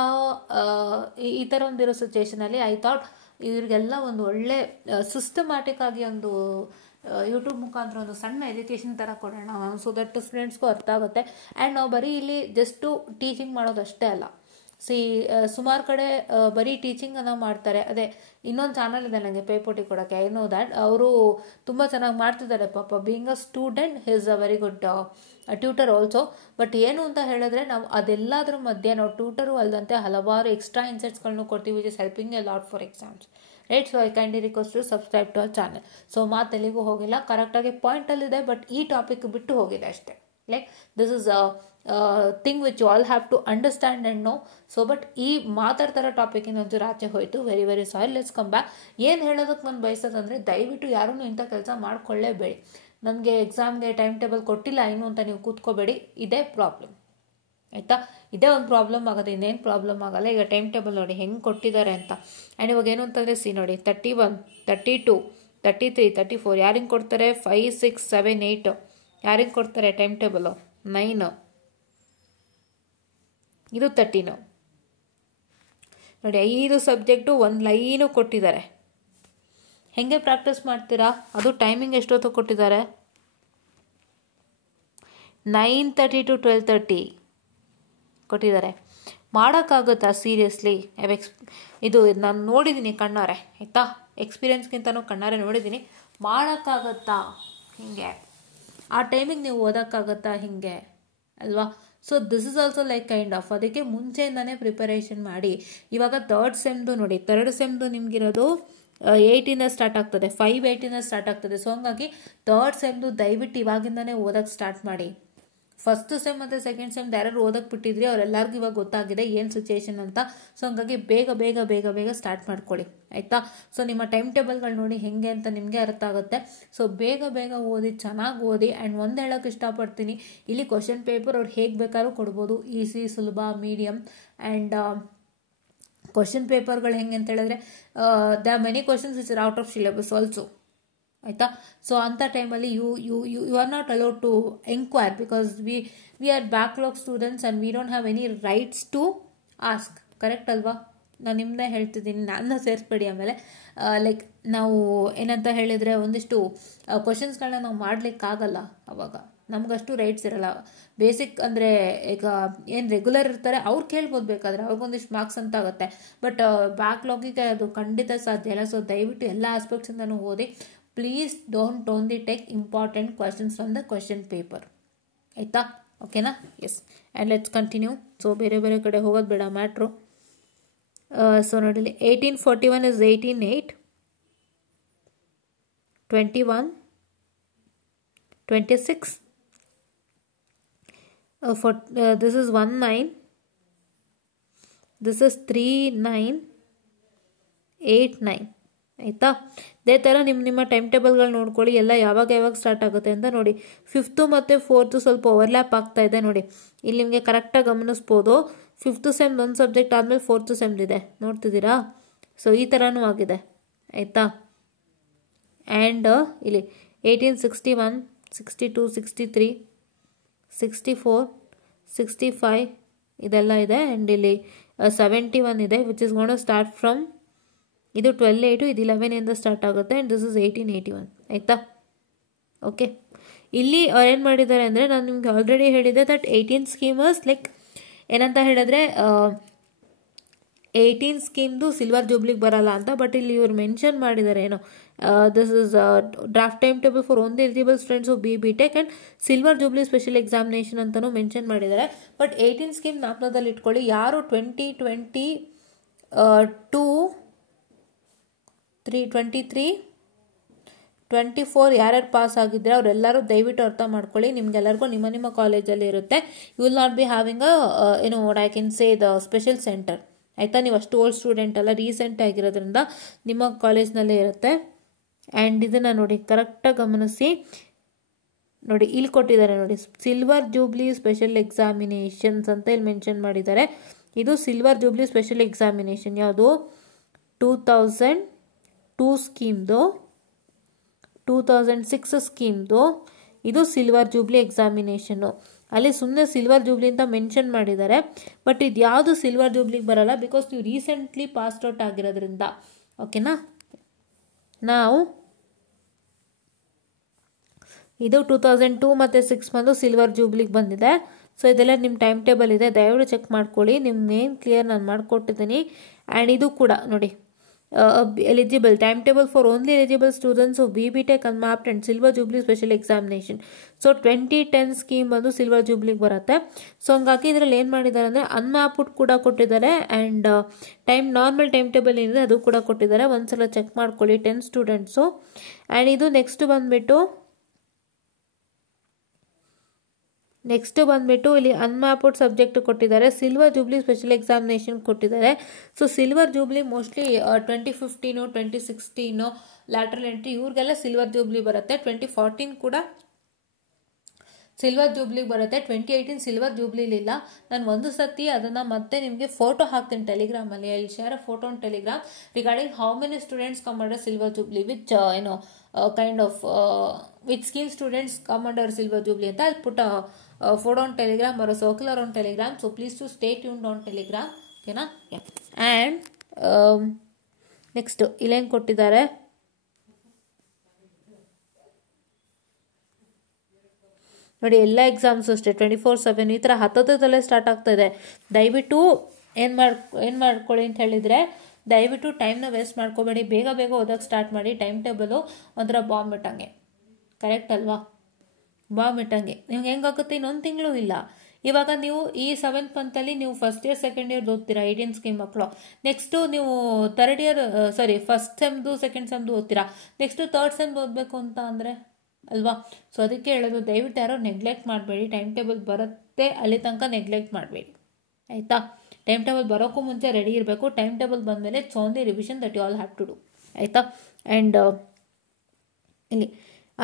ಈ ಥರ ಒಂದಿರೋ ಸಿಚುಯೇಷನಲ್ಲಿ ಐ ಥಾಟ್ ಇವ್ರಿಗೆಲ್ಲ ಒಂದು ಒಳ್ಳೆ ಸಿಸ್ಟಮ್ಯಾಟಿಕ್ ಆಗಿ ಒಂದು ಯೂಟ್ಯೂಬ್ ಮುಖಾಂತರ ಒಂದು ಸಣ್ಣ ಎಜುಕೇಷನ್ ಥರ ಕೊಡೋಣ, ಸೊ ದಟ್ ಸ್ಟೂಡೆಂಟ್ಸ್ಗೂ ಅರ್ಥ ಆಗುತ್ತೆ. ಆ್ಯಂಡ್ ನಾವು ಬರೀ ಇಲ್ಲಿ ಜಸ್ಟು ಟೀಚಿಂಗ್ ಮಾಡೋದಷ್ಟೇ ಅಲ್ಲ. ಸುಮಾರು ಕಡೆ ಬರೀ ಟೀಚಿಂಗನ್ನು ಮಾಡ್ತಾರೆ. ಅದೇ ಇನ್ನೊಂದು ಚಾನಲ್ ಇದೆ ನನಗೆ ಪೇಪೋಟಿ ಕೊಡೋಕ್ಕೆ, ಐ ನೋ ದ್ಯಾಟ್. ಅವರು ತುಂಬ ಚೆನ್ನಾಗಿ ಮಾಡ್ತಿದ್ದಾರೆ ಪಾಪ. Being a student is a very good tutor also. But ಏನು ಅಂತ ಹೇಳಿದ್ರೆ, ನಾವು ಅದೆಲ್ಲದ್ರ ಮಧ್ಯೆ ನಾವು ಟ್ಯೂಟರು ಅಲ್ಲದಂತೆ ಹಲವಾರು ಎಕ್ಸ್ಟ್ರಾ ಇನ್ಸೈಟ್ಸ್ಗಳನ್ನು ಕೊಡ್ತೀವಿ, which is helping a lot for exams, right? So I kindly request to subscribe to our channel. So ಮಾತೆಲ್ಲಿಗೂ ಹೋಗಿಲ್ಲ, ಕರೆಕ್ಟಾಗಿ ಪಾಯಿಂಟಲ್ಲಿದೆ, ಬಟ್ ಈ ಟಾಪಿಕ್ ಬಿಟ್ಟು ಹೋಗಿದೆ ಅಷ್ಟೇ. Like this is thing which you all have to understand and know. So but ಈ ಮಾತಾಡ್ತಾರೋ ಟಾಪಿಕಿನ ಒಂಚೂರು ಆಚೆ ಹೋಯಿತು. Very very sorry. Let's come back. ಏನು ಹೇಳೋದಕ್ಕೆ ನಾನು ಬಯಸೋದಂದರೆ, ದಯವಿಟ್ಟು ಯಾರೂ ಇಂಥ ಕೆಲಸ ಮಾಡ್ಕೊಳ್ಳೇಬೇಡಿ. ನನಗೆ ಎಕ್ಸಾಮ್ಗೆ ಟೈಮ್ ಟೇಬಲ್ ಕೊಟ್ಟಿಲ್ಲ ಇನ್ನು ಅಂತ ನೀವು ಕೂತ್ಕೋಬೇಡಿ. ಇದೇ ಪ್ರಾಬ್ಲಮ್, ಆಯಿತಾ? ಇದೇ ಒಂದು ಪ್ರಾಬ್ಲಮ್ ಆಗೋದು, ಇನ್ನೇನು ಪ್ರಾಬ್ಲಮ್ ಆಗಲ್ಲ. ಈಗ ಟೈಮ್ ಟೇಬಲ್ ನೋಡಿ ಹೆಂಗೆ ಕೊಟ್ಟಿದ್ದಾರೆ ಅಂತ. ಆ್ಯಂಡ್ ಇವಾಗ ಏನು ಅಂತಂದರೆ ನೋಡಿ 31, 32, 33, 34 ಯಾರಿಗೆ ಕೊಡ್ತಾರೆ? 5, 6, 7, 8 ಯಾರಿಗೆ ಕೊಡ್ತಾರೆ ಟೈಮ್ ಟೇಬಲು? 9, ಇದು 13 ನೋಡಿ. 5 ಸಬ್ಜೆಕ್ಟು ಒಂದು ಲೈನು ಕೊಟ್ಟಿದ್ದಾರೆ. ಹೆಂಗೆ ಪ್ರಾಕ್ಟೀಸ್ ಮಾಡ್ತೀರಾ? ಅದು ಟೈಮಿಂಗ್ ಎಷ್ಟೊತ್ತು ಕೊಟ್ಟಿದ್ದಾರೆ? 9:30 to 12:30 ಕೊಟ್ಟಿದ್ದಾರೆ. ಮಾಡೋಕ್ಕಾಗುತ್ತಾ ಸೀರಿಯಸ್ಲಿ? ಇದು ನಾನು ನೋಡಿದ್ದೀನಿ ಕಣ್ಣಾರೆ, ಆಯಿತಾ, ಎಕ್ಸ್ಪೀರಿಯನ್ಸ್ಗಿಂತನೂ ಕಣ್ಣಾರೆ ನೋಡಿದ್ದೀನಿ. ಮಾಡೋಕ್ಕಾಗತ್ತಾ ಹೀಗೆ? ಆ ಟೈಮಿಗೆ ನೀವು ಓದೋಕ್ಕಾಗತ್ತಾ ಹಿಂಗೆ ಅಲ್ವಾ? So this is also like kind of, ಅದಕ್ಕೆ ಮುಂಚೆಯಿಂದನೇ ಪ್ರಿಪರೇಷನ್ ಮಾಡಿ. ಇವಾಗ ಥರ್ಡ್ ಸೆಮ್ದು ನೋಡಿ, ಥರ್ಡ್ ಸೆಮ್ದು ನಿಮಗಿರೋದು 8 ಸ್ಟಾರ್ಟ್ ಆಗ್ತದೆ, 5/8 ಸ್ಟಾರ್ಟ್ ಆಗ್ತದೆ. ಸೊ ಹಂಗಾಗಿ ಥರ್ಡ್ ಸೆಮ್ದು ದಯವಿಟ್ಟು ಇವಾಗಿಂದನೇ ಓದೋಕ್ಕೆ ಸ್ಟಾರ್ಟ್ ಮಾಡಿ. ಫಸ್ಟ್ ಸೆಮ್ ಮತ್ತು ಸೆಕೆಂಡ್ ಸೆಮ್ ಯಾರು ಓದಕ್ಕೆ ಬಿಟ್ಟಿದ್ರಿ ಅವರೆಲ್ಲರಿಗೂ ಇವಾಗ ಗೊತ್ತಾಗಿದೆ ಏನು ಸಿಚುಯೇಷನ್ ಅಂತ. ಸೊ ಹಂಗಾಗಿ ಬೇಗ ಬೇಗ ಬೇಗ ಬೇಗ ಸ್ಟಾರ್ಟ್ ಮಾಡ್ಕೊಳ್ಳಿ, ಆಯಿತಾ? ಸೊ ನಿಮ್ಮ ಟೈಮ್ ಟೇಬಲ್ಗಳು ನೋಡಿ ಹೆಂಗೆ ಅಂತ ನಿಮಗೆ ಅರ್ಥ ಆಗುತ್ತೆ. ಸೊ ಬೇಗ ಬೇಗ ಓದಿ, ಚೆನ್ನಾಗಿ ಓದಿ. ಆ್ಯಂಡ್ ಒಂದು ಹೇಳೋಕ್ಕೆ ಇಷ್ಟಪಡ್ತೀನಿ, ಇಲ್ಲಿ ಕ್ವಶನ್ ಪೇಪರ್ ಅವ್ರು ಹೇಗೆ ಬೇಕಾದ್ರೂ ಕೊಡ್ಬೋದು, ಈಸಿ, ಸುಲಭ, ಮೀಡಿಯಮ್. ಆ್ಯಂಡ್ ಕ್ವಶನ್ ಪೇಪರ್ಗಳು ಹೆಂಗೆ ಅಂತ ಹೇಳಿದ್ರೆ the are many questions which are out of syllabus also, ಆಯಿತಾ? ಸೊ ಅಂಥ ಟೈಮಲ್ಲಿ you are not allowed to enquire because we are backlog students and we don't have any rights to ask. Correct ಅಲ್ವಾ? ನಾನು ನಿಮ್ಮನ್ನೇ ಹೇಳ್ತಿದ್ದೀನಿ, ನನ್ನ ಸೇರಿಸ್ಬೇಡಿ. ಆಮೇಲೆ ಲೈಕ್ ನಾವು ಏನಂತ ಹೇಳಿದರೆ ಒಂದಿಷ್ಟು ಕ್ವಶನ್ಸ್ಗಳನ್ನ ನಾವು ಮಾಡಲಿಕ್ಕಾಗಲ್ಲ, ಅವಾಗ ನಮಗಷ್ಟು ರೈಟ್ಸ್ ಇರಲ್ಲ. ಬೇಸಿಕ್ ಅಂದರೆ ಈಗ ಏನು ರೆಗ್ಯುಲರ್ ಇರ್ತಾರೆ ಅವ್ರು ಕೇಳ್ಬೋದು, ಬೇಕಾದರೆ ಅವ್ರಿಗೊಂದಿಷ್ಟು ಮಾರ್ಕ್ಸ್ ಅಂತ ಆಗುತ್ತೆ. ಬಟ್ ಬ್ಯಾಕ್ಲಾಗಿಗೆ ಅದು ಖಂಡಿತ ಸಾಧ್ಯ ಇಲ್ಲ. ಸೊ ದಯವಿಟ್ಟು ಎಲ್ಲ ಆಸ್ಪೆಕ್ಟ್ಸಿಂದನೂ ಓದಿ. Please don't only take important questions from the question paper, ಆಯಿತಾ? ಓಕೆನಾ? Yes, and let's continue. So ಬೇರೆ ಬೇರೆ ಕಡೆ ಹೋಗೋದು ಬೇಡ ಮ್ಯಾಟ್ರು. ಸೊ ನೋಡಿ, 1841 is 18/8, 21, 26, this is 19, this is 39, 89, ಆಯಿತಾ? ಇದೇ ಥರ ನಿಮ್ಮ ಟೈಮ್ ಟೇಬಲ್ಗಳು ನೋಡ್ಕೊಳ್ಳಿ, ಎಲ್ಲ ಯಾವಾಗ ಸ್ಟಾರ್ಟ್ ಆಗುತ್ತೆ ಅಂತ ನೋಡಿ. 5th ಮತ್ತು 4th ಸ್ವಲ್ಪ ಓವರ್ಲ್ಯಾಪ್ ಆಗ್ತಾ ಇದೆ ನೋಡಿ, ಇಲ್ಲಿ ನಿಮಗೆ ಕರೆಕ್ಟಾಗಿ ಗಮನಿಸ್ಬೋದು. 5th ಸೆಮ್ ಒಂದು ಸಬ್ಜೆಕ್ಟ್ ಆದಮೇಲೆ 4th ಸೆಮ್ದಿದೆ, ನೋಡ್ತಿದ್ದೀರಾ? ಸೊ ಈ ಥರನೂ ಆಗಿದೆ, ಆಯಿತಾ? ಆ್ಯಂಡ್ ಇಲ್ಲಿ 1861, 62, 63, 64, 65 ಇದೆಲ್ಲ ಇದೆ. ಆ್ಯಂಡ್ ಇಲ್ಲಿ 71 ಇದೆ, ವಿಚ್ ಇಸ್ ಗೋಣ ಸ್ಟಾರ್ಟ್ ಫ್ರಮ್, ಇದು 12/8, ಇದು 11 ಸ್ಟಾರ್ಟ್ ಆಗುತ್ತೆ. ಆ್ಯಂಡ್ ದಿಸ್ ಇಸ್ 1881, ಆಯಿತಾ? ಓಕೆ, ಇಲ್ಲಿ ಅವ್ರು ಏನು ಮಾಡಿದ್ದಾರೆ ಅಂದರೆ, ನಾನು ನಿಮ್ಗೆ ಆಲ್ರೆಡಿ ಹೇಳಿದೆ ದಟ್ 18 ಸ್ಕೀಮರ್ಸ್ ಲೈಕ್ ಏನಂತ ಹೇಳಿದ್ರೆ 18 ಸ್ಕೀಮ್ದು ಸಿಲ್ವರ್ ಜೂಬ್ಲಿಗೆ ಬರಲ್ಲ ಅಂತ. ಬಟ್ ಇಲ್ಲಿ ಇವ್ರು ಮೆನ್ಷನ್ ಮಾಡಿದ್ದಾರೆ ಏನು, this is draft time table for only eligible students of BBTech and silver jubilee special examination ಅಂತಲೂ ಮೆನ್ಷನ್ ಮಾಡಿದ್ದಾರೆ. ಬಟ್ 18 ಸ್ಕೀಮ್ ಜ್ಞಾಪಕದಲ್ಲಿ ಇಟ್ಕೊಳ್ಳಿ. ಯಾರು 2022, 23, 24 ಯಾರ್ಯಾರು ಪಾಸ್ ಆಗಿದ್ರೆ ಅವರೆಲ್ಲರೂ ದಯವಿಟ್ಟು ಅರ್ಥ ಮಾಡ್ಕೊಳ್ಳಿ. ನಿಮ್ಗೆಲ್ಲರಿಗೂ ನಿಮ್ಮ ಕಾಲೇಜಲ್ಲಿ ಇರುತ್ತೆ. You will not be having what I can say the special center, ಆಯಿತಾ? ನೀವು ಅಷ್ಟು ಓಲ್ಡ್ ಸ್ಟೂಡೆಂಟ್ ಅಲ್ಲ, ರೀಸೆಂಟ್ ಆಗಿರೋದ್ರಿಂದ ನಿಮ್ಮ ಕಾಲೇಜ್ನಲ್ಲೇ ಇರುತ್ತೆ. ಆ್ಯಂಡ್ ಇದನ್ನು ನೋಡಿ ಕರೆಕ್ಟಾಗಿ ಗಮನಿಸಿ. ನೋಡಿ ಇಲ್ಲಿ ಕೊಟ್ಟಿದ್ದಾರೆ ನೋಡಿ, ಸಿಲ್ವರ್ ಜೂಬ್ಲಿ ಸ್ಪೆಷಲ್ ಎಕ್ಸಾಮಿನೇಷನ್ಸ್ ಅಂತ ಇಲ್ಲಿ ಮೆನ್ಷನ್ ಮಾಡಿದ್ದಾರೆ. ಇದು ಸಿಲ್ವರ್ ಜೂಬ್ಲಿ ಸ್ಪೆಷಲ್ ಎಕ್ಸಾಮಿನೇಷನ್ ಯಾವುದು? 2002 ಸ್ಕೀಮ್ದು, 2006 ಸ್ಕೀಮ್ದು ಇದು ಸಿಲ್ವರ್ ಜೂಬ್ಲಿ ಎಕ್ಸಾಮಿನೇಷನ್ನು. ಅಲ್ಲಿ ಸುಮ್ಮನೆ ಸಿಲ್ವರ್ ಜೂಬ್ಲಿ ಅಂತ ಮೆನ್ಷನ್ ಮಾಡಿದ್ದಾರೆ. ಬಟ್ ಇದು ಯಾವುದು ಸಿಲ್ವರ್ ಜೂಬ್ಲಿಗೆ ಬರಲ್ಲ, ಬಿಕಾಸ್ ನೀವು ರೀಸೆಂಟ್ಲಿ ಪಾಸ್ಡ್ ಔಟ್ ಆಗಿರೋದ್ರಿಂದ. ಓಕೆನಾ? ನಾವು ಇದು 2002 ಮತ್ತು 6 ಬಂದು ಸಿಲ್ವರ್ ಜೂಬ್ಲಿಗೆ ಬಂದಿದೆ. ಸೊ ಇದೆಲ್ಲ ನಿಮ್ಮ ಟೈಮ್ ಟೇಬಲ್ ಇದೆ, ದಯವಿಟ್ಟು ಚೆಕ್ ಮಾಡ್ಕೊಳ್ಳಿ. ನಿಮ್ಮ ಮೇನ್ ಕ್ಲಿಯರ್ ನಾನು ಮಾಡಿಕೊಟ್ಟಿದ್ದೀನಿ. ಆ್ಯಂಡ್ ಇದು ಕೂಡ ನೋಡಿ, eligible time table for only eligible students of BBTech unmapped and silver jubilee special examination. So 2010 scheme ಬಂದು ಸಿಲ್ವರ್ ಜೂಬ್ಲಿಗೆ ಬರುತ್ತೆ. ಸೊ ಹಂಗಾಗಿ ಇದರಲ್ಲಿ ಏನು ಮಾಡಿದ್ದಾರೆ ಅಂದರೆ ಅನ್ಮ್ಯಾಪ್ಡ್ ಕೂಡ ಕೊಟ್ಟಿದ್ದಾರೆ. ಆ್ಯಂಡ್ ನಾರ್ಮಲ್ ಟೈಮ್ ಟೇಬಲ್ ಏನಿದೆ ಅದು ಕೂಡ ಕೊಟ್ಟಿದ್ದಾರೆ. ಒಂದ್ಸಲ ಚೆಕ್ ಮಾಡ್ಕೊಳ್ಳಿ 10 ಸ್ಟೂಡೆಂಟ್ಸು. ಆ್ಯಂಡ್ ಇದು ನೆಕ್ಸ್ಟ್ ಬಂದುಬಿಟ್ಟು ಇಲ್ಲಿ ಅನ್ಮ್ಯಾಪ್ಡ್ ಸಬ್ಜೆಕ್ಟ್ ಕೊಟ್ಟಿದ್ದಾರೆ, ಸಿಲ್ವರ್ ಜೂಬ್ಲಿ ಸ್ಪೆಷಲ್ ಎಕ್ಸಾಮಿನೇಷನ್ ಕೊಟ್ಟಿದ್ದಾರೆ. So silver jubilee mostly 2015, 2016 lateral entry ಇವ್ರಿಗೆಲ್ಲ ಸಿಲ್ವರ್ ಜೂಬ್ಲಿ ಬರುತ್ತೆ. 2014 ಕೂಡ ಸಿಲ್ವರ್ ಜೂಬ್ಲಿಗೆ ಬರುತ್ತೆ. 2018 ಸಿಲ್ವರ್ ಜೂಬ್ಲಿಲಿಲ್ಲ. ನಾನು ಒಂದು ಸತಿ ಅದನ್ನು ಮತ್ತೆ ನಿಮಗೆ ಫೋಟೋ ಹಾಕ್ತೀನಿ ಟೆಲಿಗ್ರಾಮಲ್ಲಿ. I will share a photo on Telegram regarding how many students come under silver jubilee which kind of which scheme students come under silver jubilee ಅಂತ. ಅಲ್ಲಿ ಪುಟ್ photo on Telegram or a circular on Telegram. So please to stay tuned on Telegram. Okay na? Yeah. And next ಇಲ್ಲಿ ಏನು ಕೊಟ್ಟಿದ್ದಾರೆ ನೋಡಿ, ಎಲ್ಲ ಎಕ್ಸಾಮ್ಸ್ ಅಷ್ಟೇ 24/7 ಈ ಥರ 10 ಸ್ಟಾರ್ಟ್ ಆಗ್ತಾ ಇದೆ. ದಯವಿಟ್ಟು ಏನು ಮಾಡ್ಕೊಳ್ಳಿ ಅಂತ ಹೇಳಿದರೆ, ದಯವಿಟ್ಟು ಟೈಮ್ನ ವೇಸ್ಟ್ ಮಾಡ್ಕೋಬೇಡಿ, ಬೇಗ ಬೇಗ ಓದೋಕ್ಕೆ ಸ್ಟಾರ್ಟ್ ಮಾಡಿ. ಟೈಮ್ ಟೇಬಲು ಒಂಥರ ಬಾಂಬ್ ಇಟ್ಟಂಗೆ, ಕರೆಕ್ಟ್ ಅಲ್ವಾ? ಬಾಂಬ್ ಇಟ್ಟಂಗೆ. ನಿಮ್ಗೆ ಹೆಂಗಾಗುತ್ತೆ, ಇನ್ನೊಂದು ತಿಂಗಳು ಇಲ್ಲ. ಇವಾಗ ನೀವು ಈ 7th ಮಂತಲ್ಲಿ ನೀವು ಫಸ್ಟ್ ಇಯರ್ ಸೆಕೆಂಡ್ ಇಯರ್ ಓದ್ತೀರಾ, ಐಡಿಯನ್ ಸ್ಕೀಮ್ ಮಕ್ಕಳು. ನೆಕ್ಸ್ಟು ನೀವು ಥರ್ಡ್ ಇಯರ್ ಫಸ್ಟ್ ಸೆಮ್ದು ಸೆಕೆಂಡ್ ಸೆಮ್ದು ಓದ್ತೀರಾ. ನೆಕ್ಸ್ಟು ಥರ್ಡ್ ಸೆಮ್ದು ಓದಬೇಕು ಅಂತ ಅಂದರೆ ಅಲ್ವಾ? ಸೊ ಅದಕ್ಕೆ ಹೇಳೋದು, ದಯವಿಟ್ಟು ಯಾರೋ ನೆಗ್ಲೆಕ್ಟ್ ಮಾಡಬೇಡಿ. ಟೈಮ್ ಟೇಬಲ್ ಬರುತ್ತೆ ಅಲ್ಲಿ ತನಕ ನೆಗ್ಲೆಕ್ಟ್ ಮಾಡಬೇಡಿ, ಆಯಿತಾ? ಟೈಮ್ ಟೇಬಲ್ ಬರೋಕ್ಕೂ ಮುಂಚೆ ರೆಡಿ ಇರಬೇಕು. ಟೈಮ್ ಟೇಬಲ್ ಬಂದಮೇಲೆ only revision that you all have to do, ಆಯಿತಾ? ಆ್ಯಂಡ್ ಇಲ್ಲಿ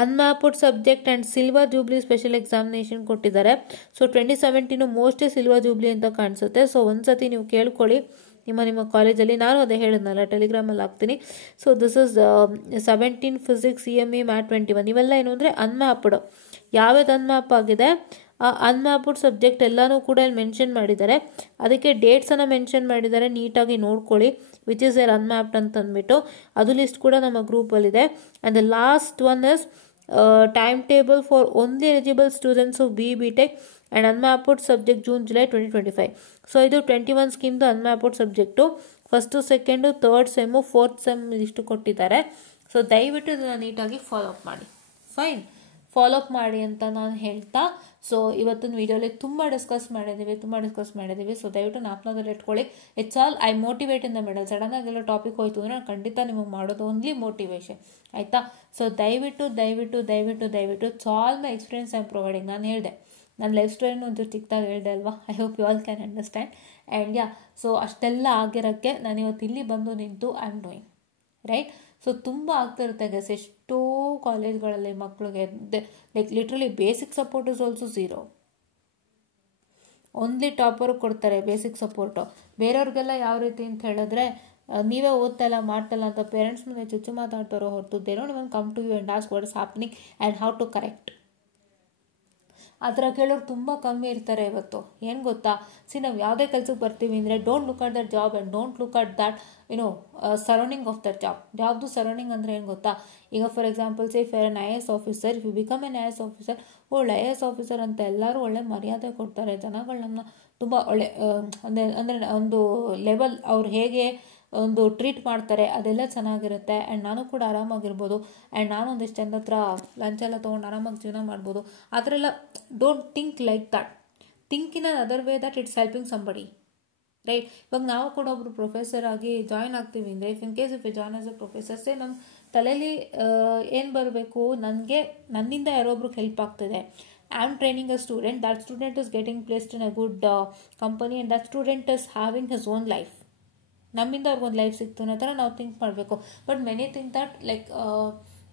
unmapped subject and silver jubilee special examination ಕೊಟ್ಟಿದ್ದಾರೆ. ಸೊ 2017 ಮೋಸ್ಟ್ಲಿ ಸಿಲ್ವರ್ ಜೂಬ್ಲಿ ಅಂತ ಕಾಣಿಸುತ್ತೆ. ಸೊ ಒಂದ್ಸತಿ ನೀವು ಕೇಳ್ಕೊಳ್ಳಿ ನಿಮ್ಮ ಕಾಲೇಜಲ್ಲಿ. ನಾನು ಅದೇ ಹೇಳಿದ್ನಲ್ಲ, ಟೆಲಿಗ್ರಾಮಲ್ಲಿ ಹಾಕ್ತೀನಿ. So this is 17 physics, CME, mat 21 ಇವೆಲ್ಲ ಏನು ಅಂದರೆ ಅನ್ಮ್ಯಾಪ್ಡ್. ಯಾವ್ಯಾವ್ದು ಅನ್ಮ್ಯಾಪ್ ಆಗಿದೆ ಆ ಅನ್ಮ್ಯಾಪ್ಡ್ ಸಬ್ಜೆಕ್ಟ್ ಎಲ್ಲನೂ ಕೂಡ ಇಲ್ಲಿ ಮೆನ್ಷನ್ ಮಾಡಿದ್ದಾರೆ. ಅದಕ್ಕೆ ಡೇಟ್ಸನ್ನು ಮೆನ್ಷನ್ ಮಾಡಿದ್ದಾರೆ, ನೀಟಾಗಿ ನೋಡ್ಕೊಳ್ಳಿ. ವಿಚ್ ಇಸ್ ಏರ್ ಅನ್ಮ್ಯಾಪ್ಡ್ ಅಂತ ಅಂದ್ಬಿಟ್ಟು ಅದು ಲಿಸ್ಟ್ ಕೂಡ ನಮ್ಮ ಗ್ರೂಪಲ್ಲಿದೆ. And the last one is time table for only eligible students of BTech and unmapped subject June July 2025. So ಇದು 21 ಸ್ಕೀಮ್ದು unmapped subject. First second third sem fourth sem ಇಷ್ಟು ಕೊಟ್ಟಿದ್ದಾರೆ. ಸೊ ದಯವಿಟ್ಟು ಇದನ್ನು ನೀಟಾಗಿ ಫಾಲೋ ಅಪ್ ಮಾಡಿ. ಫೈನ್, ಫಾಲೋ ಅಪ್ ಮಾಡಿ ಅಂತ ನಾನು ಹೇಳ್ತಾ, ಸೊ ಇವತ್ತಿನ ವೀಡಿಯೋಲಿ ತುಂಬ ಡಿಸ್ಕಸ್ ಮಾಡಿದ್ದೀವಿ. ಸೊ ದಯವಿಟ್ಟು ಜ್ಞಾಪಕದಲ್ಲಿ ಇಟ್ಕೊಳ್ಳಿ. It's all I motivate in the middle. ಸಡನ್ನಾಗೆಲ್ಲ ಟಾಪಿಕ್ ಹೋಯ್ತು ಅಂದರೆ ನಾನು ಖಂಡಿತ ನಿಮಗೆ ಮಾಡೋದು ಓನ್ಲಿ ಮೋಟಿವೇಶನ್, ಆಯಿತಾ? ಸೊ ದಯವಿಟ್ಟು it's all my experience I am providing. ನಾನು ಹೇಳಿದೆ, ನನ್ನ ಲೈಫ್ ಸ್ಟೋರಿನೂ ಒಂಚೂರು ಚಿಕ್ಕದಾಗಿ ಹೇಳಿದೆ ಅಲ್ವಾ? I hope you all can understand. And so ಅಷ್ಟೆಲ್ಲ ಆಗಿರೋಕ್ಕೆ ನಾನು ಇವತ್ತು ಇಲ್ಲಿ ಬಂದು ನಿಂತು I am doing right. So ತುಂಬ ಆಗ್ತಿರುತ್ತೆ ಗೈಸ್, ಎಷ್ಟೋ ಕಾಲೇಜ್ಗಳಲ್ಲಿ ಮಕ್ಕಳಿಗೆ like literally basic support is also zero. Only topper ಕೊಡ್ತಾರೆ ಬೇಸಿಕ್ ಸಪೋರ್ಟು. ಬೇರೆಯವ್ರಿಗೆಲ್ಲ ಯಾವ ರೀತಿ ಅಂತ ಹೇಳಿದ್ರೆ, ನೀವೇ ಓದ್ತಾಯಿಲ್ಲ ಮಾಡ್ತಾಯಿಲ್ಲ ಅಂತ ಪೇರೆಂಟ್ಸ್ ಮುಂದೆ ಚುಚ್ಚು ಮಾತಾಡ್ತಾರೋ ಹೊರತು they don't even come to you and ask what is happening and how to correct. ಆ ಥರ ಕೇಳೋರು ತುಂಬ ಕಮ್ಮಿ ಇರ್ತಾರೆ ಇವತ್ತು. ಏನು ಗೊತ್ತಾ, ನಾವು ಯಾವುದೇ ಕೆಲಸಕ್ಕೆ ಬರ್ತೀವಿ ಅಂದರೆ don't look at that job and don't look at that surrounding of that job. ಯಾವುದು ಸರೌಂಡಿಂಗ್ ಅಂದರೆ ಏನು ಗೊತ್ತಾ, ಈಗ for example say for an IAS officer, if you become an IAS officer, ಒಳ್ಳೆ IAS ಆಫೀಸರ್ ಅಂತ ಎಲ್ಲರೂ ಒಳ್ಳೆ ಮರ್ಯಾದೆ ಕೊಡ್ತಾರೆ. ಜನಗಳು ನಮ್ಮನ್ನ ತುಂಬ ಒಳ್ಳೆ ಅಂದರೆ ಒಂದು ಲೆವೆಲ್ ಅವ್ರು ಹೇಗೆ ಒಂದು ಟ್ರೀಟ್ ಮಾಡ್ತಾರೆ ಅದೆಲ್ಲ ಚೆನ್ನಾಗಿರುತ್ತೆ. ಆ್ಯಂಡ್ ನಾನು ಕೂಡ ಆರಾಮಾಗಿರ್ಬೋದು. ಆ್ಯಂಡ್ ನಾನು ಒಂದಿಷ್ಟು ಜನ ಹತ್ರ ಲಂಚ್ ಎಲ್ಲ ತೊಗೊಂಡು ಆರಾಮಾಗಿ ಜೀವನ ಮಾಡ್ಬೋದು. ಆ ಥರ ಎಲ್ಲ don't think like that. Think in an other way that it's helping somebody, right? ಇವಾಗ ನಾವು ಕೂಡ ಒಬ್ಬರು ಪ್ರೊಫೆಸರ್ ಆಗಿ ಜಾಯ್ನ್ ಆಗ್ತೀವಿ ಅಂದರೆ, if in case if you join as a ಪ್ರೊಫೆಸರ್ಸೇ ನಮ್ಮ ತಲೆಯಲ್ಲಿ ಏನು ಬರಬೇಕು, ನನ್ನಿಂದ ಯಾರೊಬ್ರಿಗೆ ಹೆಲ್ಪ್ ಆಗ್ತಿದೆ. I am training a student, that student is getting placed in a good company and that student is having his own life. ನಮ್ಮಿಂದ ಅವ್ರಿಗೊಂದು ಲೈಫ್ ಸಿಕ್ತು ಅನ್ನೋ ಥರ ನಾವು ಥಿಂಕ್ ಮಾಡಬೇಕು. But many think that like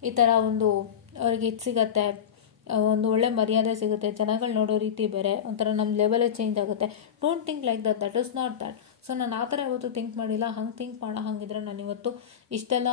ಈ ಥರ ಒಂದು ಅವ್ರಿಗೆ ಇದು ಸಿಗತ್ತೆ, ಒಂದು ಒಳ್ಳೆ ಮರ್ಯಾದೆ ಸಿಗುತ್ತೆ, ಜನಗಳು ನೋಡೋ ರೀತಿ ಬೇರೆ, ಒಂಥರ ನಮ್ಮ ಲೆವೆಲೇ ಚೇಂಜ್ ಆಗುತ್ತೆ. Don't think like that is not that. So ನಾನು ಆ ಥರ ಯಾವತ್ತೂ ಥಿಂಕ್ ಮಾಡಿಲ್ಲ. ಹಂಗೆ ಥಿಂಕ್ ಹಾಗಿದ್ರೆ ನಾನು ಇವತ್ತು ಇಷ್ಟೆಲ್ಲ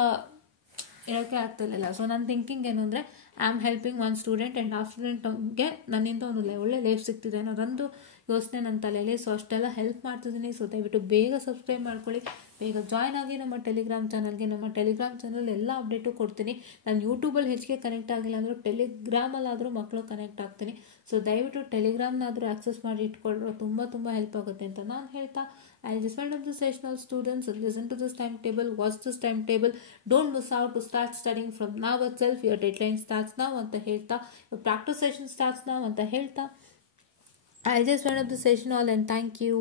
ಇರೋಕ್ಕೆ ಆಗ್ತಿರಲಿಲ್ಲ. ಸೊ ನನ್ನ ಥಿಂಕಿಂಗ್ ಏನು ಅಂದರೆ, I am helping one student and ಆ ಸ್ಟೂಡೆಂಟ್ಗೆ ನನ್ನಿಂದ ಒಂದು ಒಳ್ಳೆ ಲೈಫ್ ಸಿಗ್ತಿದೆ ಅನ್ನೋದೊಂದು ಯೋಚನೆ ನನ್ನ ತಲೆಯಲ್ಲಿ. ಸೊ ಅಷ್ಟೆಲ್ಲ ಹೆಲ್ಪ್ ಮಾಡ್ತಿದ್ದೀನಿ. ಸೊ ದಯವಿಟ್ಟು ಬೇಗ ಸಬ್ಸ್ಕ್ರೈಬ್ ಮಾಡ್ಕೊಳ್ಳಿ, ಬೇಗ ಜಾಯ್ನ್ ಆಗಿ ನಮ್ಮ ಟೆಲಿಗ್ರಾಮ್ ಚಾನಲ್ಗೆ. ನಮ್ಮ ಟೆಲಿಗ್ರಾಮ್ ಚಾನಲ್ ಎಲ್ಲ ಅಪ್ಡೇಟು ಕೊಡ್ತೀನಿ. ನಾನು ಯೂಟ್ಯೂಬಲ್ಲಿ ಹೆಚ್ಚಿಗೆ ಕನೆಕ್ಟ್ ಆಗಿಲ್ಲ ಅಂದರೂ ಟೆಲಿಗ್ರಾಮಲ್ಲಾದರೂ ಮಕ್ಕಳು ಕನೆಕ್ಟ್ ಆಗ್ತೀನಿ. ಸೊ ದಯವಿಟ್ಟು ಟೆಲಿಗ್ರಾಮ್ನಾದರೂ ಆಕ್ಸೆಸ್ ಮಾಡಿ ಇಟ್ಕೊಳ್ಳೋ, ತುಂಬ ಹೆಲ್ಪ್ ಆಗುತ್ತೆ ಅಂತ ನಾನು ಹೇಳ್ತಾ, I just went up the session of students, listen to this timetable, watch this timetable, don't miss out to start studying from now itself. Your deadline starts now anta helta, your practice session starts now anta helta. I just went up the session all and thank you.